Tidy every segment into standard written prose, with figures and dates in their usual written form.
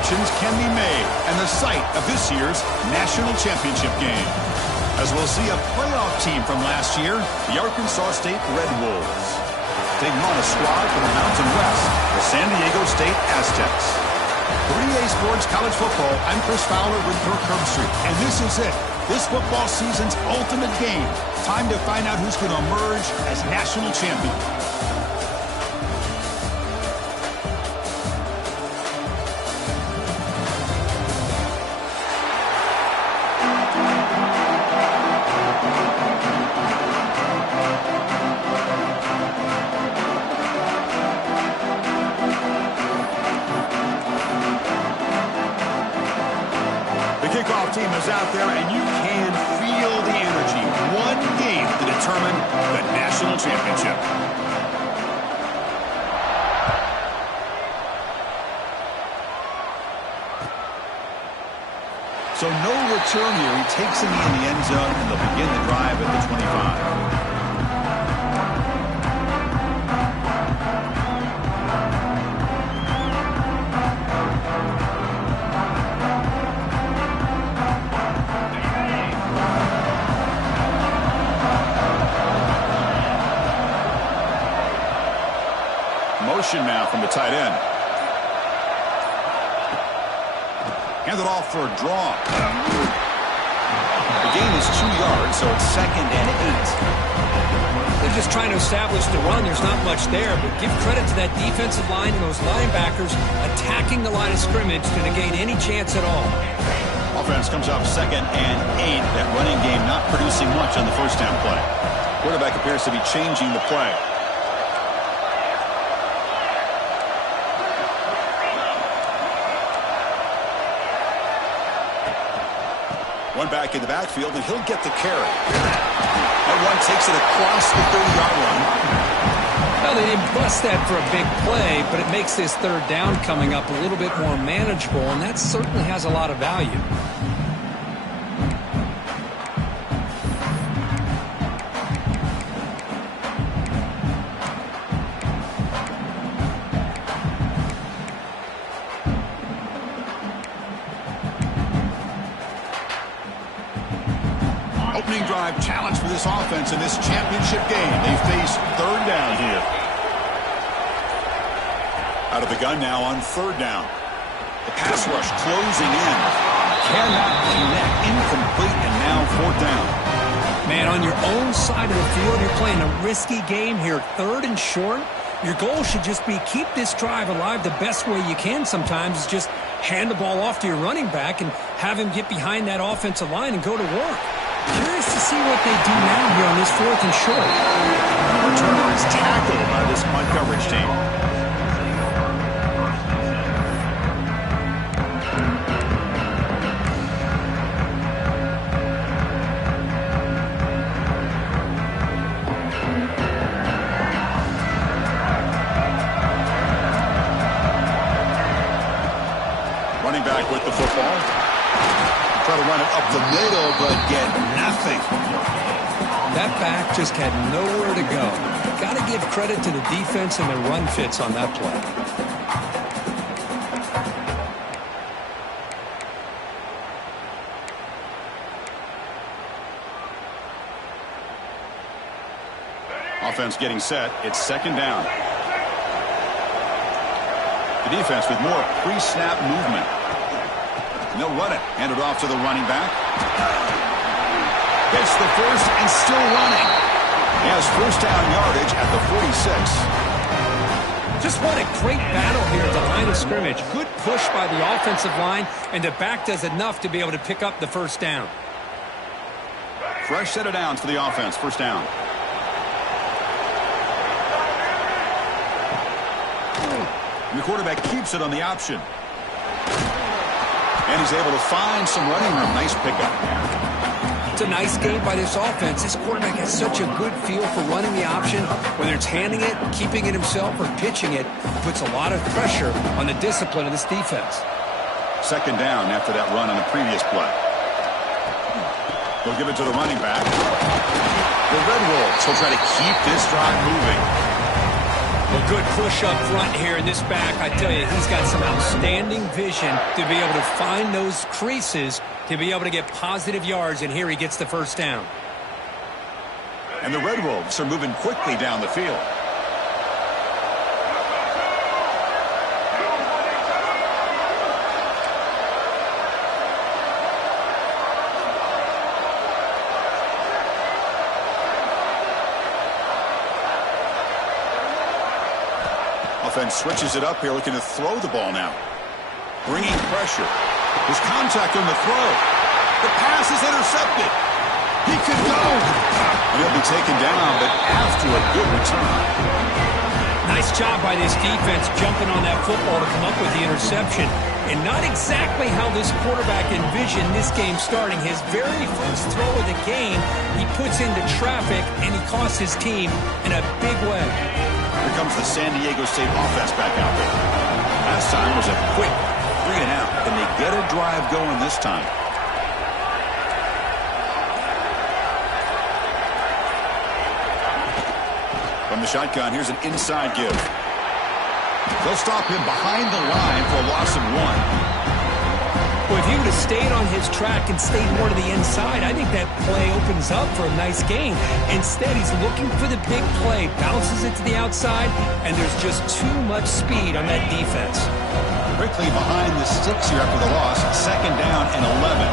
fortunes can be made and the site of this year's national championship game. As we'll see a playoff team from last year, the Arkansas State Red Wolves. Taking on a squad from the Mountain West, the San Diego State Aztecs. 3A Sports College Football, I'm Chris Fowler with Kirk Herbstreit, and this is it. This football season's ultimate game. Time to find out who's going to emerge as national champion. Team is out there, and you can feel the energy. One game to determine the national championship. So no return here. He takes it in the end zone, and they'll begin the drive at the 25. Motion now from the tight end. Hand it off for a draw. The gain is 2 yards, so it's 2nd and 8. They're just trying to establish the run. There's not much there, but give credit to that defensive line and those linebackers attacking the line of scrimmage to negate any chance at all. Offense comes up 2nd and 8. That running game not producing much on the first down play. Quarterback appears to be changing the play. One back in the backfield, and he'll get the carry. That one takes it across the 30-yard line. Well, they didn't bust that for a big play, but it makes this third down coming up a little bit more manageable, and that certainly has a lot of value. Opening drive challenge for this offense in this championship game. They face third down here. Out of the gun now on third down. The pass rush closing in. Cannot connect. Incomplete, and now fourth down. Man, on your own side of the field, you're playing a risky game here. Third and short. Your goal should just be keep this drive alive the best way you can sometimes is just hand the ball off to your running back and have him get behind that offensive line and go to work. Curious to see what they do now here on this 4th and short. The returner is tackled by this punt coverage team. Running back with the football. Try to run it up the middle, but get nothing. That back just had nowhere to go. Got to give credit to the defense and their run fits on that play. Offense getting set. It's 2nd down. The defense with more pre-snap movement. And they'll run it. Hand it off to the running back. Gets the first and still running. He has first down yardage at the 46. Just what a great battle here at the line of scrimmage. Good push by the offensive line, and the back does enough to be able to pick up the first down. Fresh set of downs for the offense. First down. And the quarterback keeps it on the option. And he's able to find some running room. Nice pickup. It's a nice game by this offense. This quarterback has such a good feel for running the option. Whether it's handing it, keeping it himself, or pitching it, puts a lot of pressure on the discipline of this defense. 2nd down after that run on the previous play. They'll give it to the running back. The Red Wolves will try to keep this drive moving. A good push up front here in this back. I tell you, he's got some outstanding vision to be able to find those creases, to be able to get positive yards, and here he gets the first down. And the Red Wolves are moving quickly down the field. Offense switches it up here, looking to throw the ball now. Bringing pressure. There's contact on the throw. The pass is intercepted. He could go. And he'll be taken down, but after a good return. Nice job by this defense jumping on that football to come up with the interception. And not exactly how this quarterback envisioned this game starting. His very first throw of the game, he puts into traffic, and he costs his team in a big way. Here comes the San Diego State offense back out there. Last time was a quick 3 and out. Can they get a drive going this time? From the shotgun, here's an inside give. They'll stop him behind the line for a loss of 1. Well, if he would have stayed on his track and stayed more to the inside, I think that play opens up for a nice gain. Instead, he's looking for the big play, bounces it to the outside, and there's just too much speed on that defense. Quickly behind the sticks here after the loss, 2nd down and 11.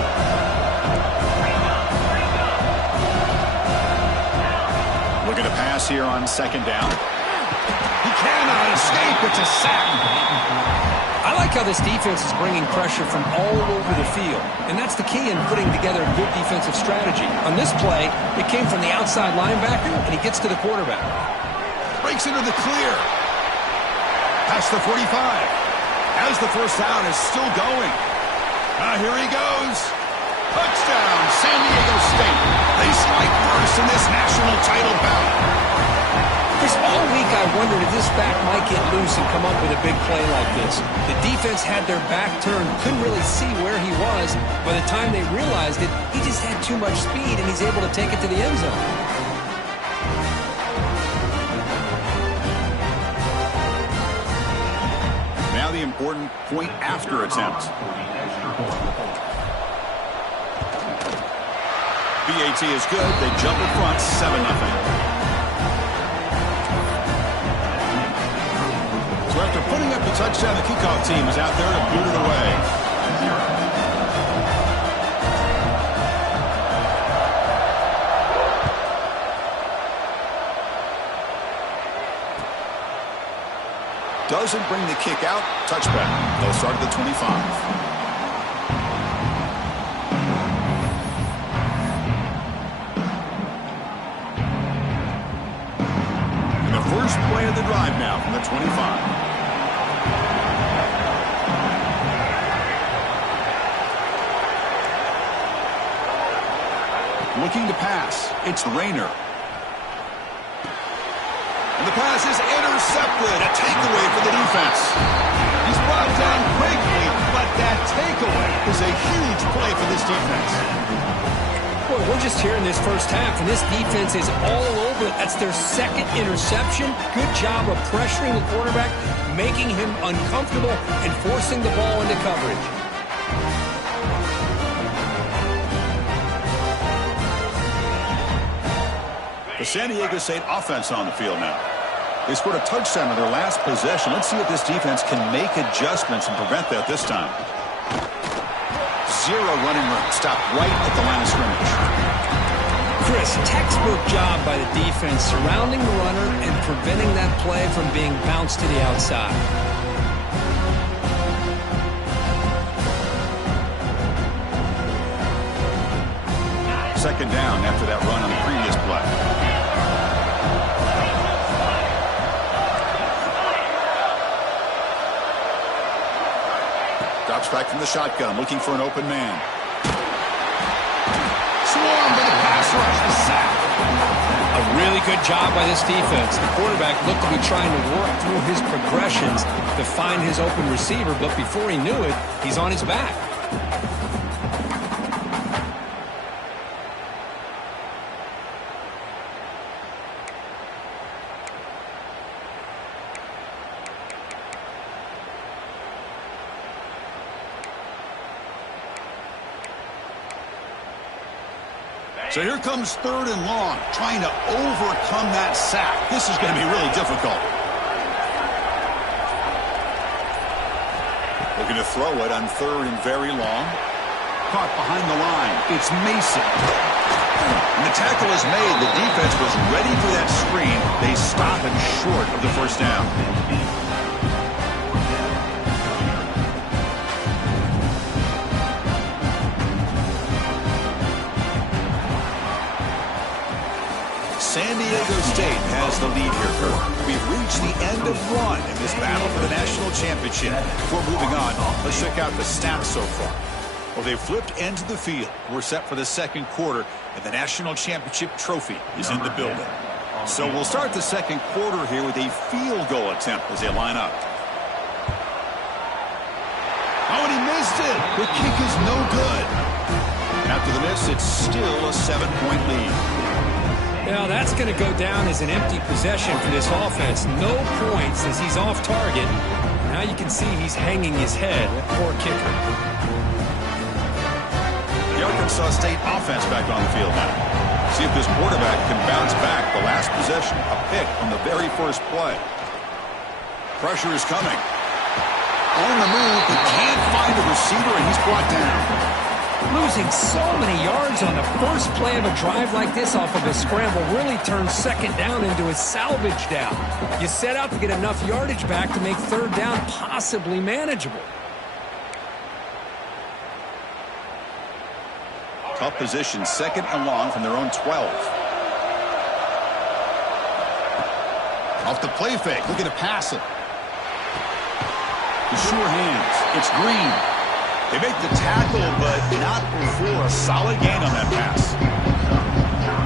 Looking to pass here on 2nd down. He cannot escape. It's a sack. I like how this defense is bringing pressure from all over the field, and that's the key in putting together a good defensive strategy. On this play, it came from the outside linebacker, and he gets to the quarterback. Breaks into the clear. Past the 45. As the first down is still going. Here he goes. Touchdown, San Diego State. They strike first in this national title bout. Chris, all week I wondered if this back might get loose and come up with a big play like this. The defense had their back turned, couldn't really see where he was. By the time they realized it, he just had too much speed, and he's able to take it to the end zone. Now the important point after attempt. BAT is good. They jump in front, 7-0. So after putting up the touchdown, the kickoff team is out there to boot it away. Doesn't bring the kick out. Touchback. They'll start at the 25. First play of the drive now from the 25. Looking to pass. It's Rayner. And the pass is intercepted. A takeaway for the defense. He's brought down quickly, but that takeaway is a huge play for this defense. Boy, we're just here in this first half, and this defense is all over it. That's their 2nd interception. Good job of pressuring the quarterback, making him uncomfortable, and forcing the ball into coverage. The San Diego State offense on the field now. They scored a touchdown on their last possession. Let's see if this defense can make adjustments and prevent that this time. 0 running room. Stopped right at the line of scrimmage. Chris, textbook job by the defense surrounding the runner and preventing that play from being bounced to the outside. Second down after that run on the previous play. Drops back from the shotgun, looking for an open man. Swarmed by the pass rush, the sack. A really good job by this defense. The quarterback looked to be trying to work through his progressions to find his open receiver, but before he knew it, he's on his back. So here comes 3rd and long, trying to overcome that sack. This is going to be really difficult. Looking to throw it on 3rd and very long. Caught behind the line. It's Mason. And the tackle is made. The defense was ready for that screen. They stop him short of the first down. San Diego State has the lead here, Kurt. We've reached the end of one in this battle for the national championship. Before moving on, let's check out the stats so far. Well, they've flipped into the field. We're set for the second quarter, and the national championship trophy is in the building. So we'll start the second quarter here with a field goal attempt as they line up. Oh, and he missed it. The kick is no good. And after the miss, it's still a 7-point lead. Now that's going to go down as an empty possession for this offense. No points as he's off target. Now you can see he's hanging his head. Poor kicker. The Arkansas State offense back on the field now. See if this quarterback can bounce back. The last possession, a pick on the very first play. Pressure is coming. On the move, he can't find the receiver, and he's brought down. Losing so many yards on the first play of a drive like this off of a scramble really turns second down into a salvage down. You set out to get enough yardage back to make 3rd down possibly manageable. Tough position, 2nd and long from their own 12. Off the play fake, looking to pass it. The sure hands, it's Green. They make the tackle, but not before a solid gain on that pass.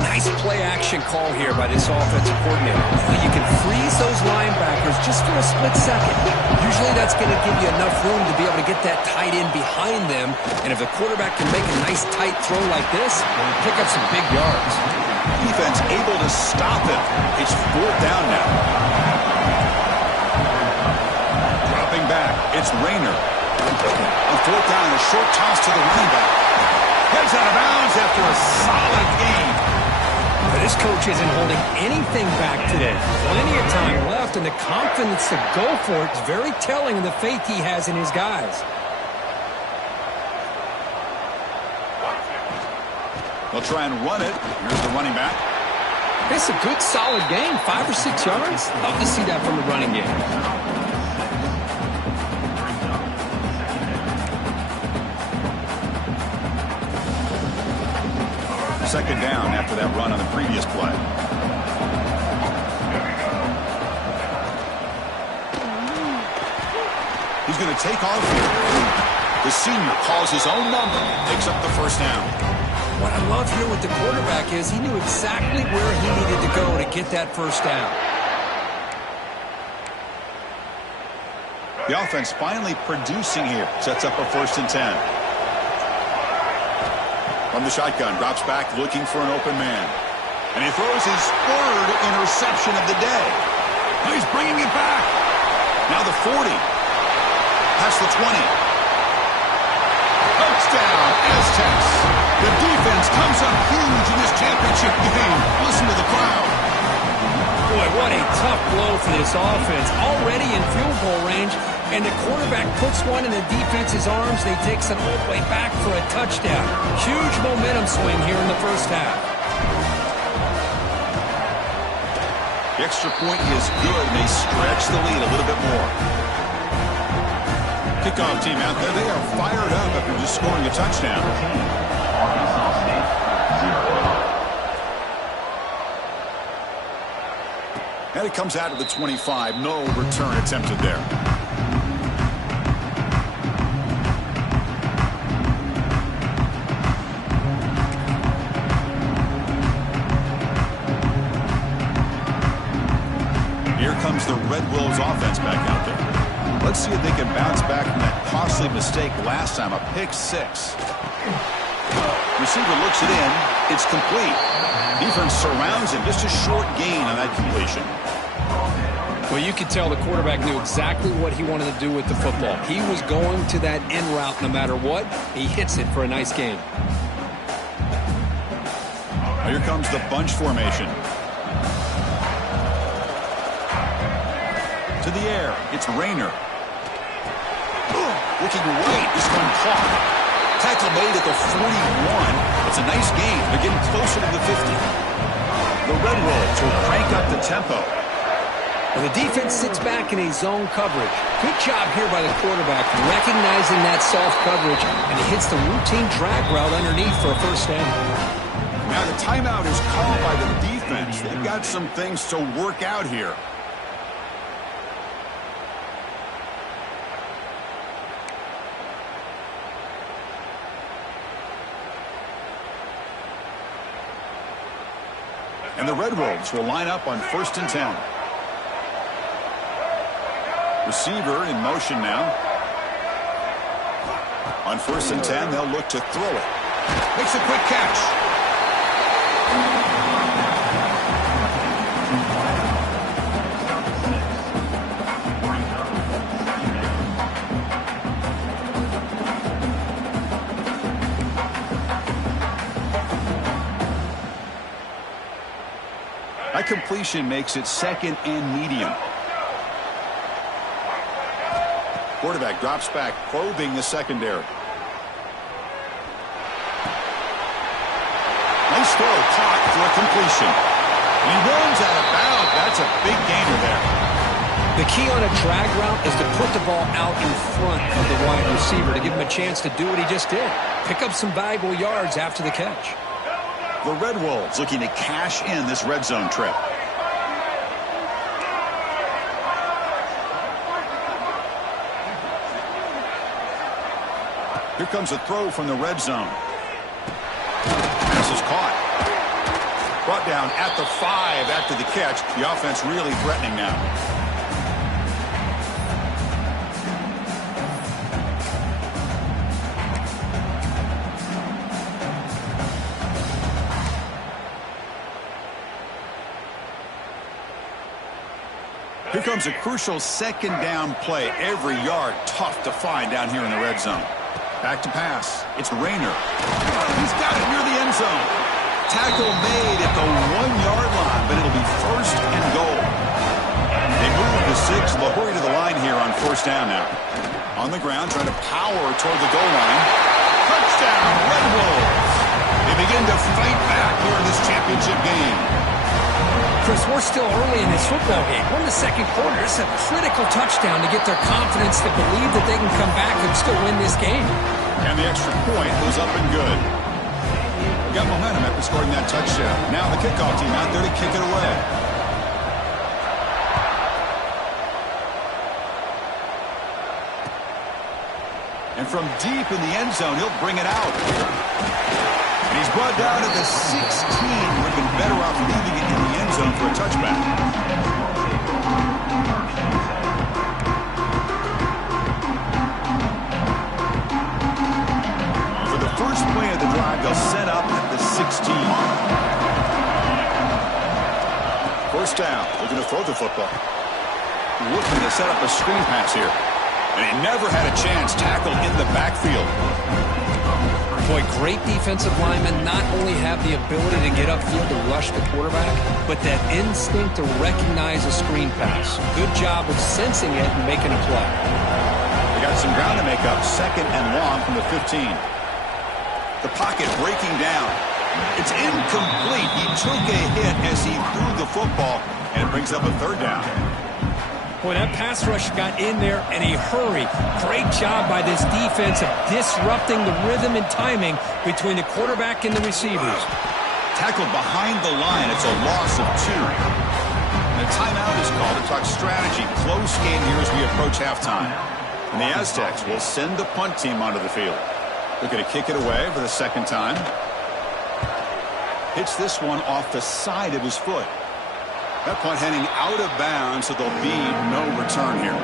Nice play-action call here by this offensive coordinator. You can freeze those linebackers just for a split second. Usually that's going to give you enough room to be able to get that tight end behind them. And if the quarterback can make a nice tight throw like this, pick up some big yards. Defense able to stop him. It's 4th down now. Dropping back, it's Rayner. On 4th down, a short toss to the running back. Heads out of bounds after a solid game. But this coach isn't holding anything back today. Plenty of time left, and the confidence to go for it is very telling of the faith he has in his guys. They'll try and run it. Here's the running back. It's a good, solid game. 5 or 6 yards. Love to see that from the running game. Second down after that run on the previous play. He's going to take off here. The senior calls his own number and picks up the first down. What I love here with the quarterback is he knew exactly where he needed to go to get that first down. The offense finally producing here. Sets up a 1st and 10. From the shotgun, drops back, looking for an open man. And he throws his 3rd interception of the day. Now he's bringing it back. Now the 40. Past the 20. Touchdown, Aztecs. The defense comes up huge in this championship game. Listen to the crowd. Boy, what a tough blow for this offense. Already in field goal range, and the quarterback puts one in the defense's arms. They takes it all the way back for a touchdown. Huge momentum swing here in the first half. The extra point is good, and they stretch the lead a little bit more. Kickoff team out there, they are fired up after just scoring a touchdown. And it comes out of the 25. No return attempted there. Here comes the Red Wolves offense back out there. Let's see if they can bounce back from that costly mistake last time, a pick 6. Receiver looks it in. It's complete. Defense surrounds him. Just a short gain on that completion. Well, you could tell the quarterback knew exactly what he wanted to do with the football. He was going to that end route no matter what. He hits it for a nice gain. Here comes the bunch formation. To the air, it's Rayner. Looking right, this one caught. Tackle made at the 41. It's a nice gain. They're getting closer to the 50. The Red Wolves will crank up the tempo. And the defense sits back in a zone coverage. Good job here by the quarterback, recognizing that soft coverage, and he hits the routine drag route underneath for a first down. Now the timeout is called by the defense. They've got some things to work out here. And the Red Wolves will line up on 1st and 10. Receiver in motion now. On 1st and 10, they'll look to throw it. Makes a quick catch. That completion makes it 2nd and medium. Quarterback drops back, probing the secondary. Nice throw, caught for a completion. He runs out of bounds. That's a big gainer there. The key on a drag route is to put the ball out in front of the wide receiver to give him a chance to do what he just did. Pick up some valuable yards after the catch. The Red Wolves looking to cash in this red zone trip. Here comes a throw from the red zone. Pass is caught. Brought down at the 5 after the catch. The offense really threatening now. Here comes a crucial 2nd down play. Every yard tough to find down here in the red zone. Back to pass. It's Rayner. He's got it near the end zone. Tackle made at the 1-yard line, but it'll be 1st and goal. They move the 6. They'll hurry to the line here on 1st down now. On the ground, trying to power toward the goal line. Touchdown, Red Wolves. They begin to fight back here in this championship game. Chris, we're still early in this football game. We're in the 2nd quarter. It's a critical touchdown to get their confidence to believe that they can come back and still win this game. And the extra point was up and good. Got momentum after scoring that touchdown. Now the kickoff team out there to kick it away. And from deep in the end zone, he'll bring it out. And he's brought down at the 16. Would have been better off leaving it in the end zone for a touchback. For the first play of the drive, they'll set up at the 16. 1st down, looking to throw the football. Looking to set up a screen pass here. And he never had a chance, tackled in the backfield. Boy, great defensive linemen not only have the ability to get upfield to rush the quarterback, but that instinct to recognize a screen pass. Good job of sensing it and making a play. They got some ground to make up, 2nd and long from the 15. The pocket breaking down. It's incomplete. He took a hit as he threw the football, and it brings up a 3rd down. Boy, that pass rush got in there in a hurry. Great job by this defense of disrupting the rhythm and timing between the quarterback and the receivers. Tackled behind the line. It's a loss of 2. And a timeout is called to talk strategy. Close game here as we approach halftime. And the Aztecs will send the punt team onto the field. They're going to kick it away for the 2nd time. Hits this one off the side of his foot. That punt heading out of bounds, so there'll be no return here.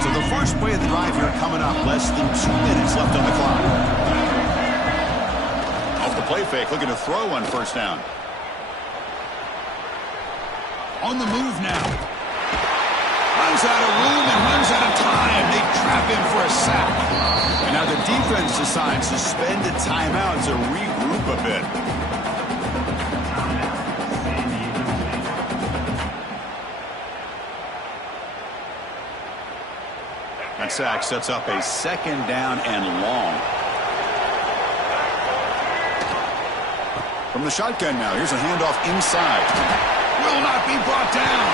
So the first play of the drive here coming up. Less than 2 minutes left on the clock. Off the play fake, looking to throw on first down. On the move now. Runs out of room and runs out of time. They trap him for a sack. And now the defense decides to spend a timeout to regroup a bit. That sack sets up a second down and long. From the shotgun now, here's a handoff inside. Will not be brought down.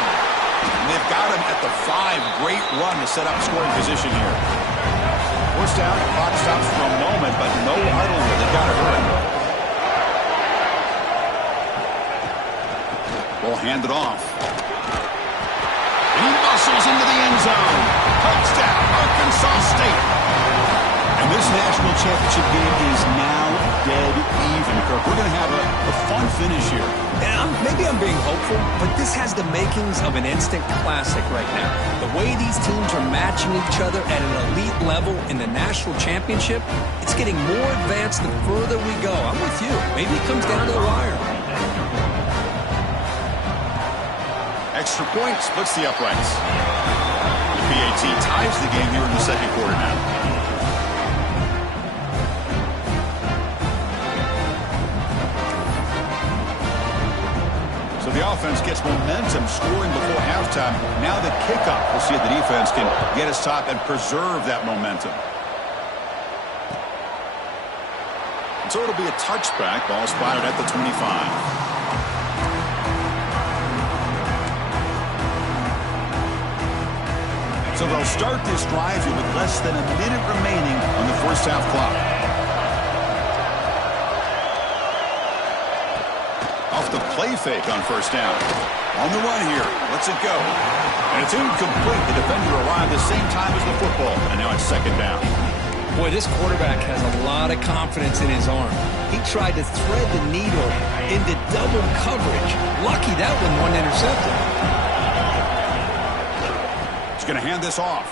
And they've got him at the 5. Great run to set up scoring position here. First down, the clock stops for a moment, but no huddle here. They've got to hurry. Will hand it off. He muscles into the end zone. Touchdown, Arkansas State. And this national championship game is now dead even, Kirk. We're going to have a fun finish here. Yeah, maybe I'm being hopeful, but this has the makings of an instant classic right now. The way these teams are matching each other at an elite level in the national championship, it's getting more advanced the further we go. I'm with you. Maybe it comes down to the wire. Extra point splits the uprights. The PAT ties the game here in the second quarter now. So the offense gets momentum scoring before halftime. Now the kickoff. We'll see if the defense can get a stop and preserve that momentum. And so it'll be a touchback. Ball spotted at the 25. So they'll start this drive here with less than a minute remaining on the first half clock. Off the play fake on first down. On the run here. Lets it go. And it's incomplete. The defender arrived the same time as the football. And now it's second down. Boy, this quarterback has a lot of confidence in his arm. He tried to thread the needle into double coverage. Lucky that one wasn't intercepted. He's going to hand this off.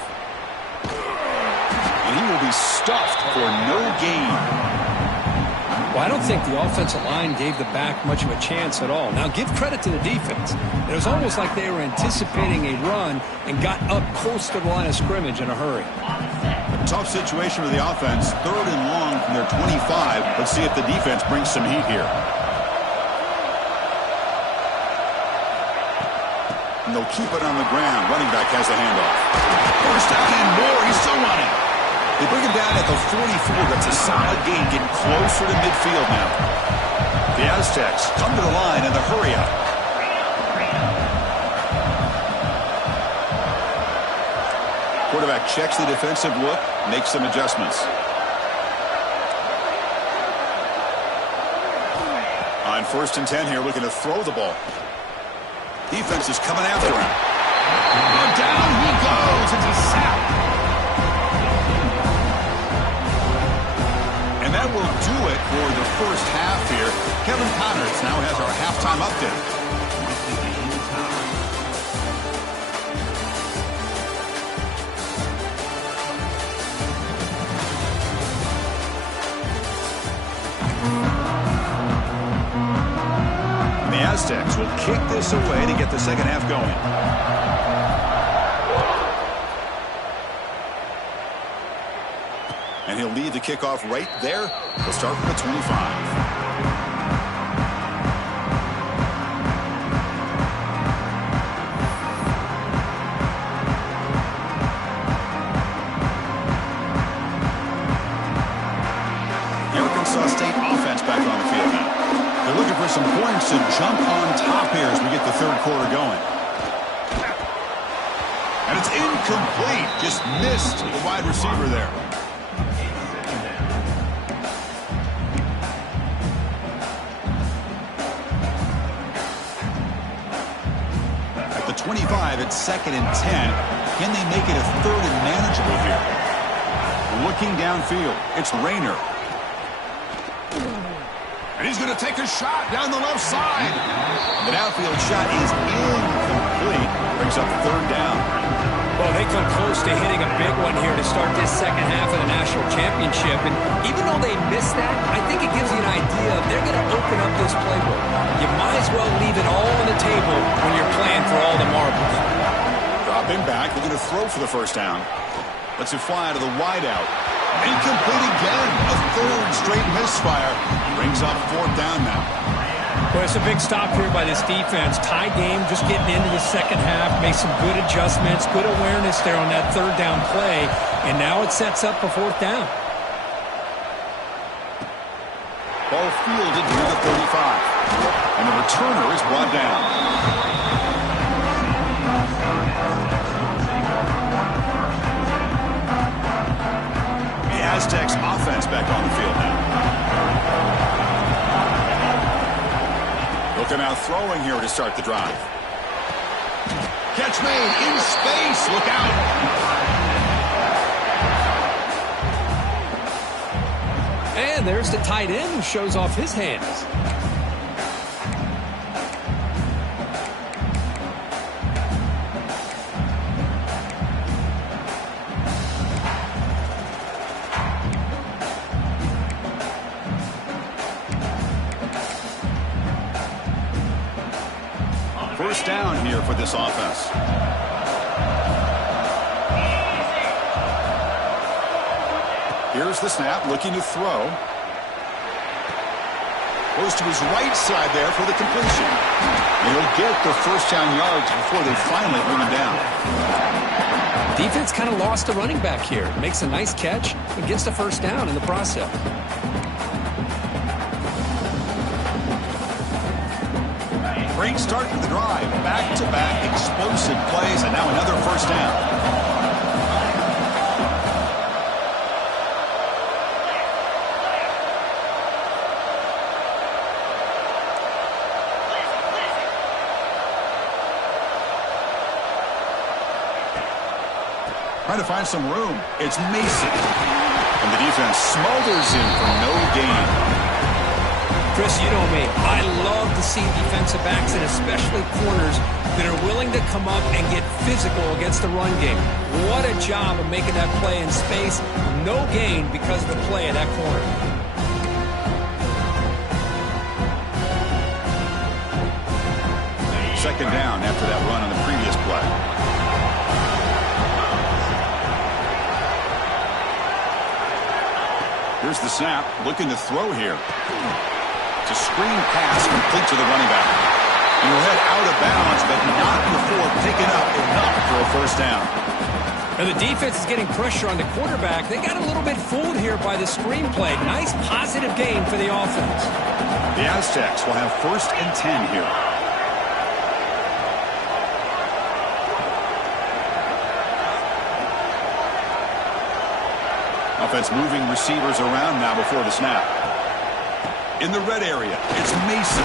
And he will be stuffed for no gain. Well, I don't think the offensive line gave the back much of a chance at all. Now, give credit to the defense. It was almost like they were anticipating a run and got up close to the line of scrimmage in a hurry. A tough situation for the offense. 3rd and long from their 25. Let's see if the defense brings some heat here. And they'll keep it on the ground. Running back has the handoff. First down and more. He's still running. They bring him down at the 44. That's a solid gain, getting closer to midfield now. The Aztecs come to the line in the hurry up. Quarterback checks the defensive look, makes some adjustments. On 1st and 10 here, looking to throw the ball. Defense is coming after him. Oh, down he goes. It's a sack. And that will do it for the first half here. Kevin Connors now has our halftime update. The Aztecs will kick this away to get the second half going. And he'll lead the kickoff right there. He'll start from the 25. The Arkansas State offense back on the field now. They're looking for some points to jump on top here as we get the third quarter going. And it's incomplete. Just missed the wide receiver there. At the 25, it's 2nd and 10. Can they make it a 3rd and manageable here? Looking downfield, it's Rayner. And he's going to take a shot down the left side. The downfield shot is incomplete. Brings up 3rd down. Well, they come close to hitting a big one here to start this second half of the national championship. And even though they missed that, I think it gives you an idea of they're going to open up this playbook. You might as well leave it all on the table when you're playing for all the marbles. Dropping back, looking to throw for the first down. Lets it fly to the wideout. Incomplete again. A third straight misfire. Brings up fourth down now. Well, it's a big stop here by this defense. Tie game, just getting into the second half. Made some good adjustments, good awareness there on that third down play. And now it sets up a fourth down. Ball fielded near the 35. And the returner is brought down. The Aztecs offense back on the field now. Looking out throwing here to start the drive. Catch made in space. Look out. And there's the tight end who shows off his hands. First down here for this offense. Here's the snap, looking to throw. Goes to his right side there for the completion. And he'll get the first down yards before they finally bring him down. Defense kind of lost the running back here. Makes a nice catch and gets the first down in the process. Great start to the drive. Back-to-back explosive plays, and now another first down. Trying to find some room. It's Mason. And the defense smothers him for no gain. Chris, you know me. I love to see defensive backs and especially corners that are willing to come up and get physical against the run game. What a job of making that play in space. No gain because of the play of that corner. Second down after that run on the previous play. Here's the snap, looking to throw here. It's a screen pass complete to the running back. And he'll head out of bounds, but not before picking up enough for a first down. And the defense is getting pressure on the quarterback. They got a little bit fooled here by the screen play. Nice positive gain for the offense. The Aztecs will have 1st and 10 here. Offense moving receivers around now before the snap. In the red area, it's Mason.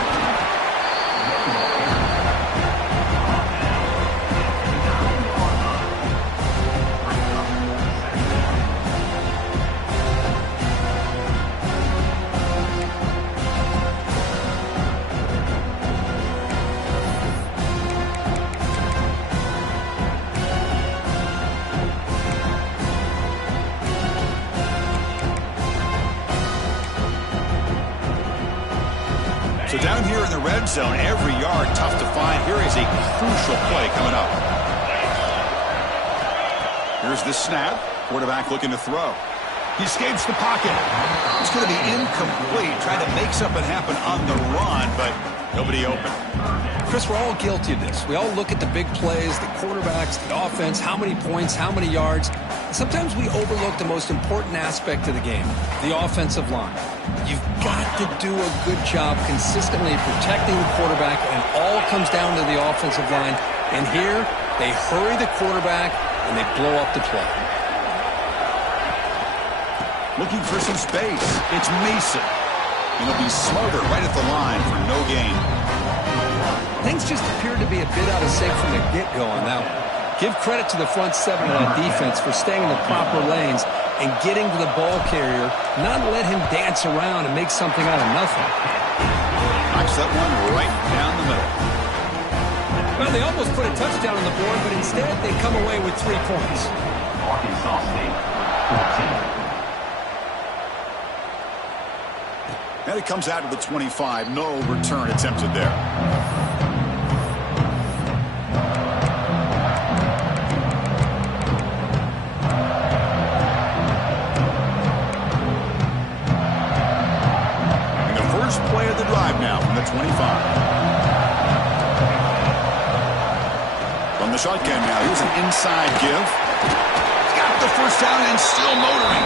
So down here in the red zone, every yard tough to find. Here is a crucial play coming up. Here's the snap. Quarterback looking to throw. He escapes the pocket. It's going to be incomplete. Trying to make something happen on the run, but nobody open. Chris, we're all guilty of this. We all look at the big plays, the quarterbacks, the offense, how many points, how many yards. Sometimes we overlook the most important aspect of the game, the offensive line. You've got to do a good job consistently protecting the quarterback, and all comes down to the offensive line. And here, they hurry the quarterback, and they blow up the play. Looking for some space. It's Mason. And he'll be smothered right at the line for no gain. Things just appeared to be a bit out of sync from the get-go on that one. Give credit to the front seven of that defense for staying in the proper lanes and getting to the ball carrier, not let him dance around and make something out of nothing. Knocks that one right down the middle. Well, they almost put a touchdown on the board, but instead they come away with 3 points. Arkansas State, 14. And it comes out to the 25. No return attempted there. And the first play of the drive now from the 25. From the shotgun now, here's an inside give. Got the first down and still motoring.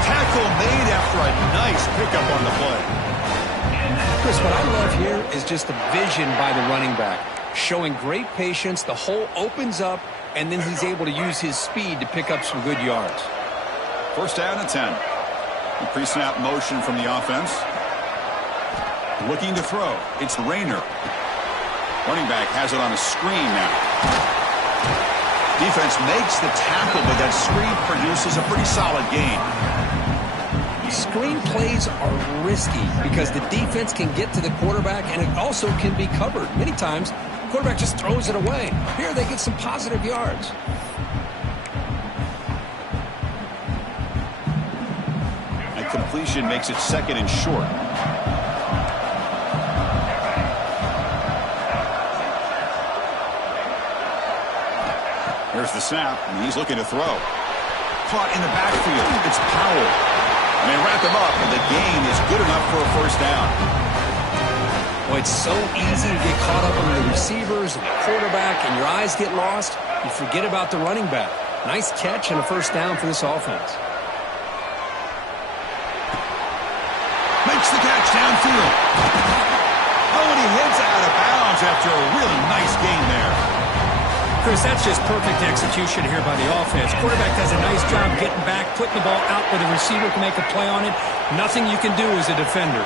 Tackle made after a nice pickup on the play. Chris, what I love here is just the vision by the running back. Showing great patience, the hole opens up, and then he's able to use his speed to pick up some good yards. First down and 10. The pre-snap motion from the offense. Looking to throw. It's Rayner. Running back has it on a screen now. Defense makes the tackle, but that screen produces a pretty solid gain. Screen plays are risky because the defense can get to the quarterback, and it also can be covered. Many times, the quarterback just throws it away. Here, they get some positive yards. And completion makes it second and short. Here's the snap, and he's looking to throw. Caught in the backfield. It's Powell. And they wrap him up, and the gain is good enough for a first down. Well, it's so easy to get caught up on the receivers and the quarterback, and your eyes get lost. You forget about the running back. Nice catch and a first down for this offense. Makes the catch downfield. Oh, and he heads out of bounds after a really nice gain there. Chris, that's just perfect execution here by the offense. Quarterback does a nice job getting back, putting the ball out where the receiver can make a play on it. Nothing you can do as a defender.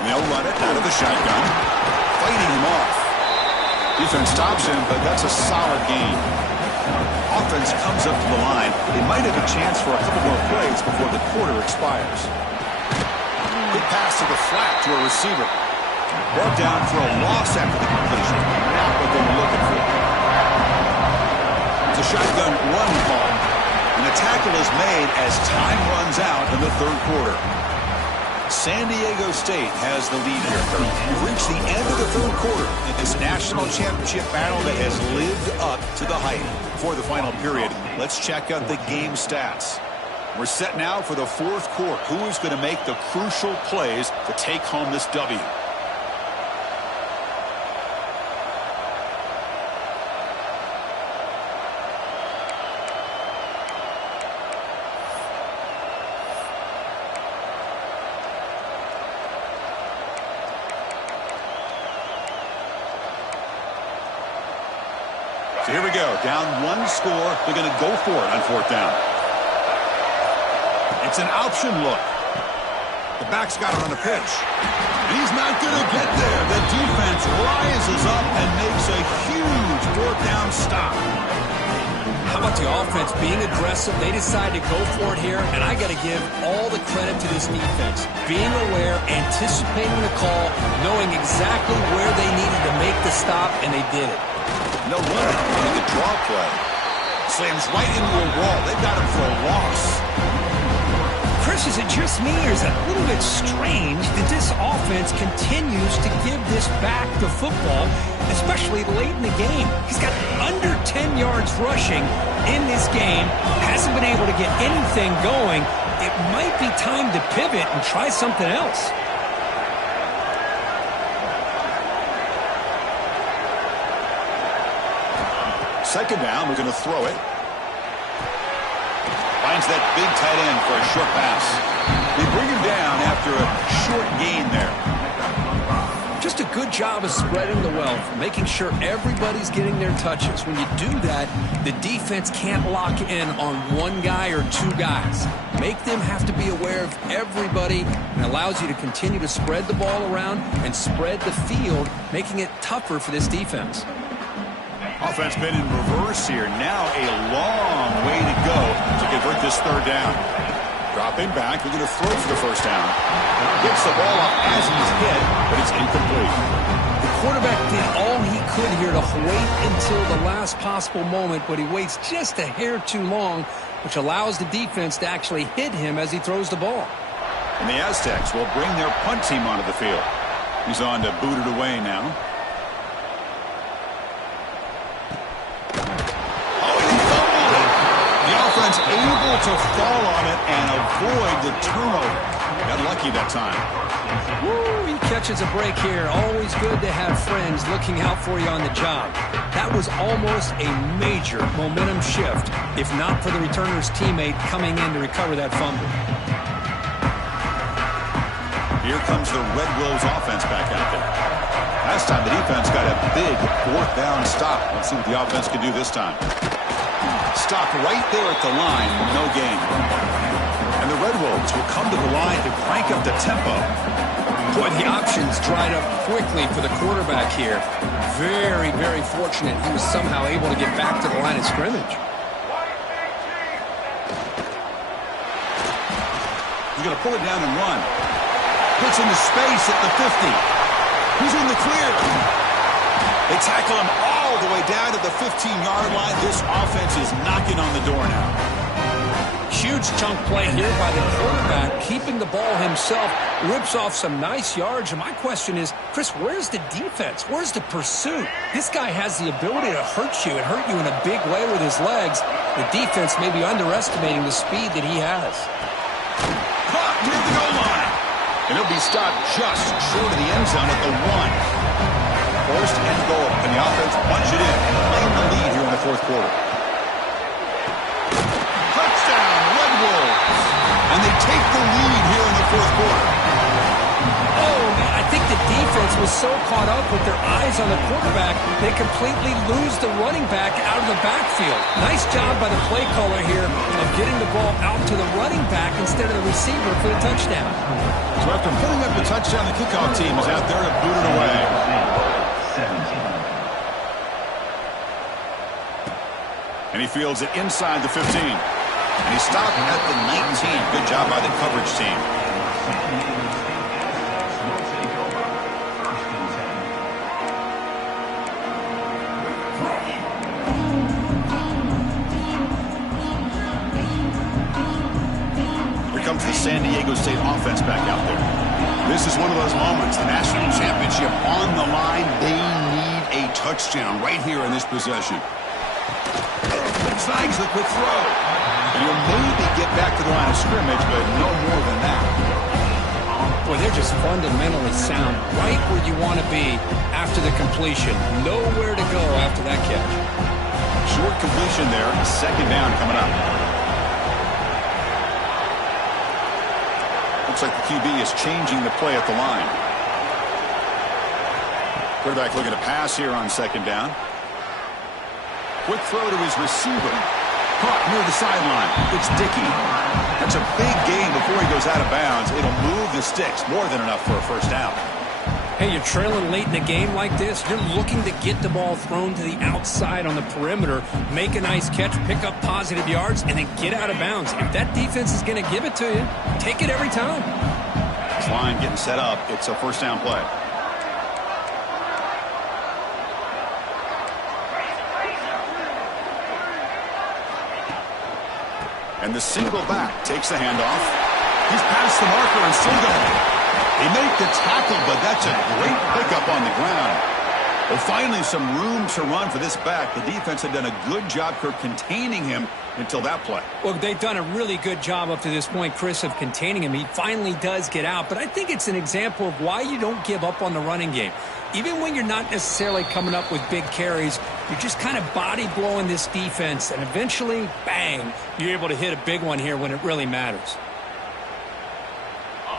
And they'll run it out of the shotgun. Fighting him off. Defense stops him, but that's a solid gain. Offense comes up to the line. They might have a chance for a couple more plays before the quarter expires. Quick pass to the flat to a receiver. Brought down for a loss after the completion. Not what they were looking for. It's a shotgun run call. And the tackle is made as time runs out in the third quarter. San Diego State has the lead here. We've reached the end of the third quarter in this national championship battle that has lived up to the hype. For the final period, let's check out the game stats. We're set now for the fourth quarter. Who is going to make the crucial plays to take home this W? So here we go. Down one score. They're going to go for it on fourth down. It's an option look. The back's got it on the pitch. And he's not going to get there. The defense rises up and makes a huge fourth down stop. How about the offense being aggressive? They decide to go for it here, and I got to give all the credit to this defense. Being aware, anticipating the call, knowing exactly where they needed to make the stop, and they did it. No wonder on the draw play. Slams right into a wall. They've got him for a loss. Chris, is it just me, or is it a little bit strange that this offense continues to give this back to football, especially late in the game? He's got under 10 yards rushing in this game, hasn't been able to get anything going. It might be time to pivot and try something else. Second down, we're going to throw it. Finds that big tight end for a short pass. They bring him down after a short gain there. Just a good job of spreading the wealth, making sure everybody's getting their touches. When you do that, the defense can't lock in on one guy or two guys. Make them have to be aware of everybody, and allows you to continue to spread the ball around and spread the field, making it tougher for this defense. Offense been in reverse here. Now a long way to go to convert this third down. Dropping back, we're going to throw for the first down. Gets the ball up as he's hit, but it's incomplete. The quarterback did all he could here to wait until the last possible moment, but he waits just a hair too long, which allows the defense to actually hit him as he throws the ball. And the Aztecs will bring their punt team onto the field. He's on to boot it away now. Offense able to fall on it and avoid the turnover. Got lucky that time. Woo, he catches a break here. Always good to have friends looking out for you on the job. That was almost a major momentum shift, if not for the returner's teammate coming in to recover that fumble. Here comes the Red Wolves offense back out there. Last time the defense got a big fourth down stop. Let's see what the offense can do this time. Stop right there at the line, no gain. And the Red Wolves will come to the line to crank up the tempo. Boy, the options dried up quickly for the quarterback here. Very, very fortunate he was somehow able to get back to the line of scrimmage. He's going to pull it down and run. Puts into space at the 50. He's in the clear. They tackle him all the way down to the 15-yard line. This offense is knocking on the door now. Huge chunk play here by the quarterback, keeping the ball himself, rips off some nice yards. And my question is, Chris, where's the defense? Where's the pursuit? This guy has the ability to hurt you and hurt you in a big way with his legs. The defense may be underestimating the speed that he has. Caught near the goal line. And he'll be stopped just short of the end zone at the 1. First and goal, and the offense bunch it in and claim the lead here in the fourth quarter. Touchdown, Red Wolves! And they take the lead here in the fourth quarter. Oh, man, I think the defense was so caught up with their eyes on the quarterback, they completely lose the running back out of the backfield. Nice job by the play caller here of getting the ball out to the running back instead of the receiver for the touchdown. So after putting up the touchdown, the kickoff team is out there to boot it away. 17. And he fields it inside the 15. And he stopped at the 19. Good job by the coverage team. Here comes the San Diego State offense back out there. This is one of those moments, the national championship on the line. They need a touchdown right here in this possession. Snags the quick throw. And he'll maybe get back to the line of scrimmage, but no more than that. Boy, they're just fundamentally sound, right where you want to be after the completion. Nowhere to go after that catch. Short completion there, second down coming up. Looks like the QB is changing the play at the line. Quarterback looking to pass here on second down. Quick throw to his receiver. Caught near the sideline. It's Dickey. That's a big gain before he goes out of bounds. It'll move the sticks. More than enough for a first down. Hey, you're trailing late in a game like this. You're looking to get the ball thrown to the outside on the perimeter, make a nice catch, pick up positive yards, and then get out of bounds. If that defense is going to give it to you, take it every time. This line getting set up. It's a first down play. And the single back takes the handoff. He's past the marker and still going. They make the tackle, but that's a great pickup on the ground. Well, finally some room to run for this back. The defense had done a good job for containing him until that play. Well, they've done a really good job up to this point, Chris, of containing him. He finally does get out, but I think it's an example of why you don't give up on the running game. Even when you're not necessarily coming up with big carries, you're just kind of body blowing this defense, and eventually, bang, you're able to hit a big one here when it really matters.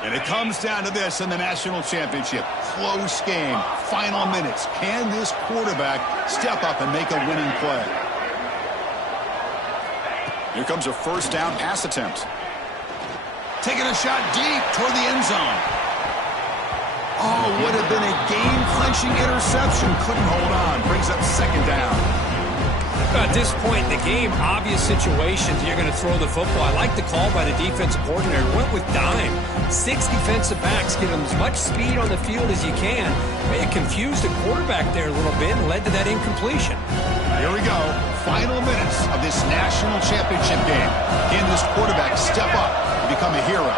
And it comes down to this in the national championship. Close game, final minutes. Can this quarterback step up and make a winning play? Here comes a first down pass attempt. Taking a shot deep toward the end zone. Oh, would have been a game-clinching interception. Couldn't hold on. Brings up second down. At this point in the game, obvious situations, you're going to throw the football. I like the call by the defensive coordinator. Went with dime. 6 defensive backs, give them as much speed on the field as you can. May have confused the quarterback there a little bit and led to that incompletion. Here we go. Final minutes of this national championship game. Can this quarterback step up and become a hero?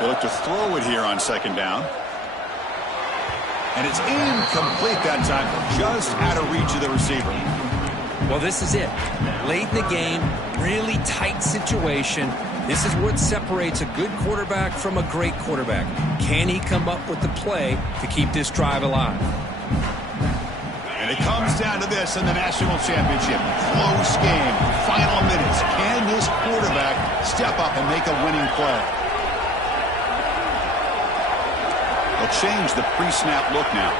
They look to throw it here on second down. And it's incomplete that time, just out of reach of the receiver. Well, this is it. Late in the game, really tight situation. This is what separates a good quarterback from a great quarterback. Can he come up with the play to keep this drive alive? And it comes down to this in the national championship. Close game, final minutes. Can this quarterback step up and make a winning play? They'll change the pre-snap look now.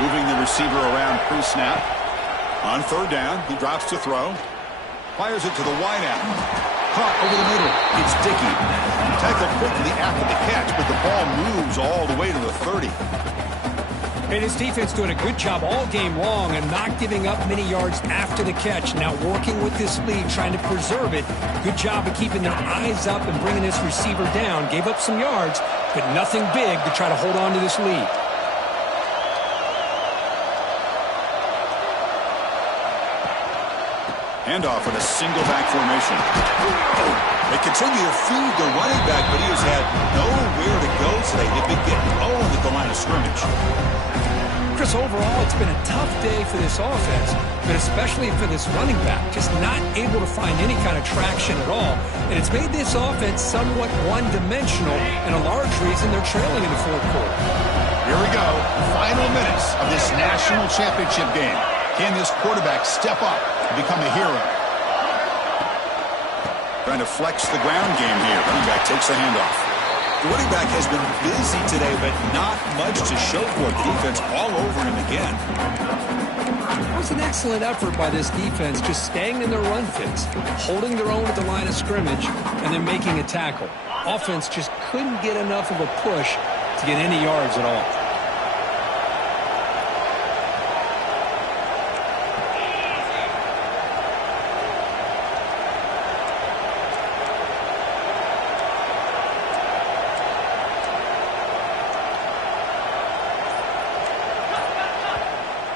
Moving the receiver around pre-snap. On third down, he drops to throw. Fires it to the wideout. Caught over the middle. It's Dickey. Tackled quickly after the catch, but the ball moves all the way to the 30. And his defense doing a good job all game long and not giving up many yards after the catch. Now working with this lead, trying to preserve it. Good job of keeping their eyes up and bringing this receiver down. Gave up some yards, but nothing big to try to hold on to this lead. Handoff in a single back formation. They continue to feed the running back, but he has had nowhere to go today. They've been getting owned at the line of scrimmage. Chris, overall, it's been a tough day for this offense, but especially for this running back, just not able to find any kind of traction at all. And it's made this offense somewhat one-dimensional, and a large reason they're trailing in the fourth quarter. Here we go. Final minutes of this national championship game. Can this quarterback step up and become a hero? Trying to flex the ground game here. Running back takes the handoff. The running back has been busy today, but not much to show for it. The defense all over him again. It was an excellent effort by this defense, just staying in their run fits, holding their own at the line of scrimmage, and then making a tackle. Offense just couldn't get enough of a push to get any yards at all.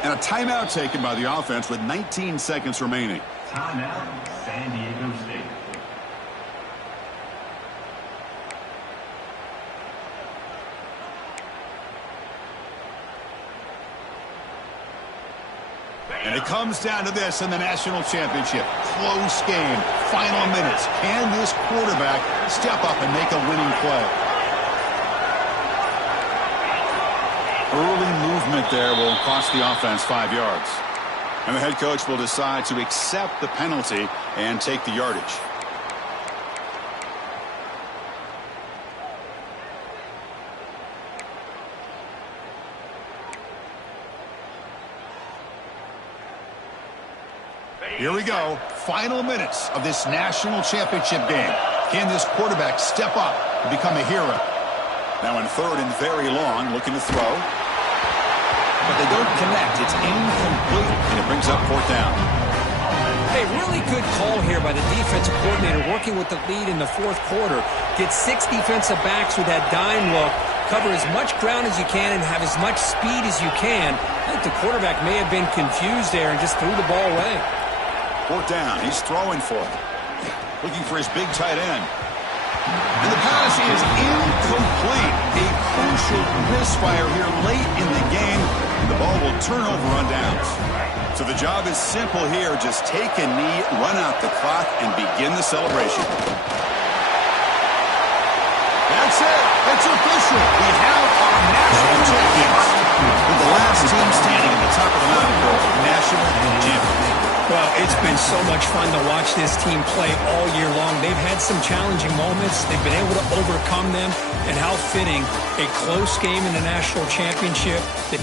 And a timeout taken by the offense with 19 seconds remaining. Timeout, San Diego State. And it comes down to this in the national championship. Close game, final minutes. Can this quarterback step up and make a winning play? Early movement there will cost the offense 5 yards. And the head coach will decide to accept the penalty and take the yardage. Here we go. Final minutes of this national championship game. Can this quarterback step up and become a hero? Now in third and very long, looking to throw. But they don't connect. It's incomplete, and it brings up fourth down. A really good call here by the defensive coordinator working with the lead in the fourth quarter. Get 6 defensive backs with that dime look. Cover as much ground as you can and have as much speed as you can. I think the quarterback may have been confused there and just threw the ball away. Fourth down. He's throwing for it. Looking for his big tight end. And the pass is incomplete. A crucial misfire here late in the game. And the ball will turn over on downs. So the job is simple here. Just take a knee, run out the clock, and begin the celebration. That's it. It's official. We have our national champions. With the last team standing at the top of the mountain for national champions. Well, it's been so much fun to watch this team play all year long. They've had some challenging moments. They've been able to overcome them. And how fitting, a close game in the national championship that